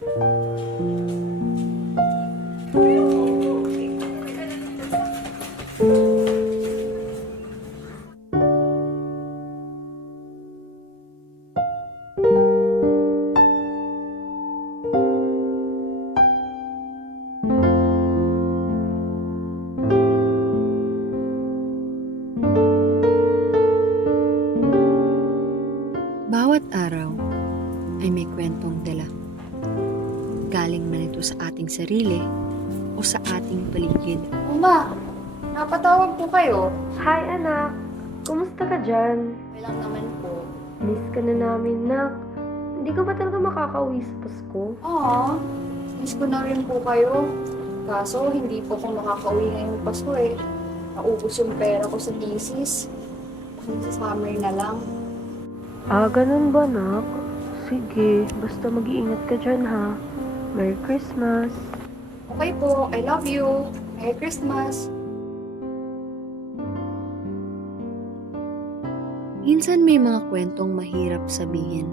Bawat araw ay may kwentong dala. Galing man ito sa ating sarili o sa ating paligid. Uma, napatawag po kayo. Hi anak, kumusta ka dyan? May lang naman po. Miss ka na namin, nak. Hindi ka ba talaga makakauwi sa Pasko? Oo, miss ko na rin po kayo. Kaso, hindi po ako makakauwi ngayong Pasko eh. Naubos yung pera ko sa thesis. Sa summer na lang. Ganun ba, nak? Sige, basta mag-iingat ka dyan, ha? Merry Christmas! Okay po, I love you. Merry Christmas. Minsan may mga kwentong mahirap sabihin.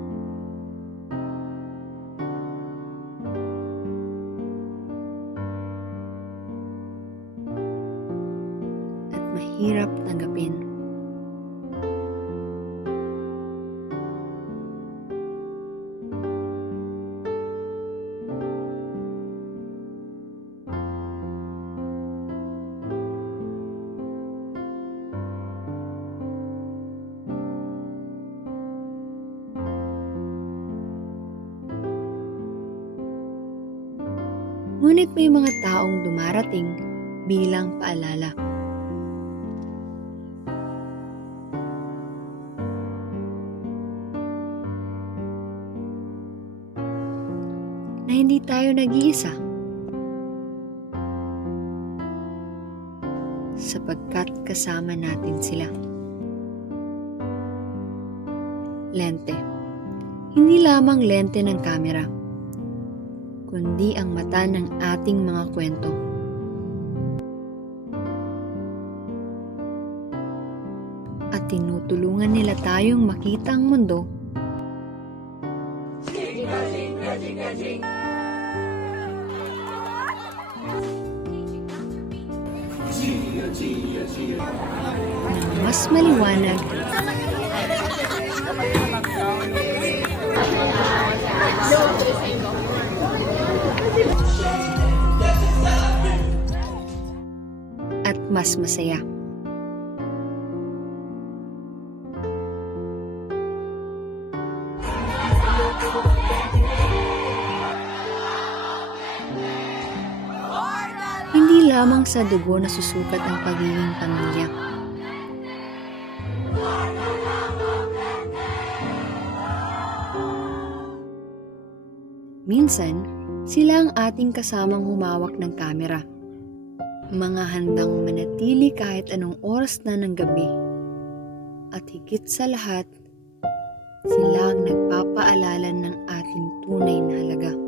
At mahirap tanggapin. Ngunit may mga taong dumarating bilang paalala. Na hindi tayo nag-iisa. Sapagkat kasama natin sila. Lente. Hindi lamang lente ng kamera, kundi ang mata ng ating mga kwento. At tinutulungan nila tayong makita ang mundo ng mas maliwanag at mas masaya. Hindi lamang sa dugo nasusukat ang pagiging pamilya. Minsan, sila ang ating kasamang humawak ng kamera. Mga handang manatili kahit anong oras na ng gabi. At higit sa lahat, sila ang nagpapaalala ng ating tunay na halaga.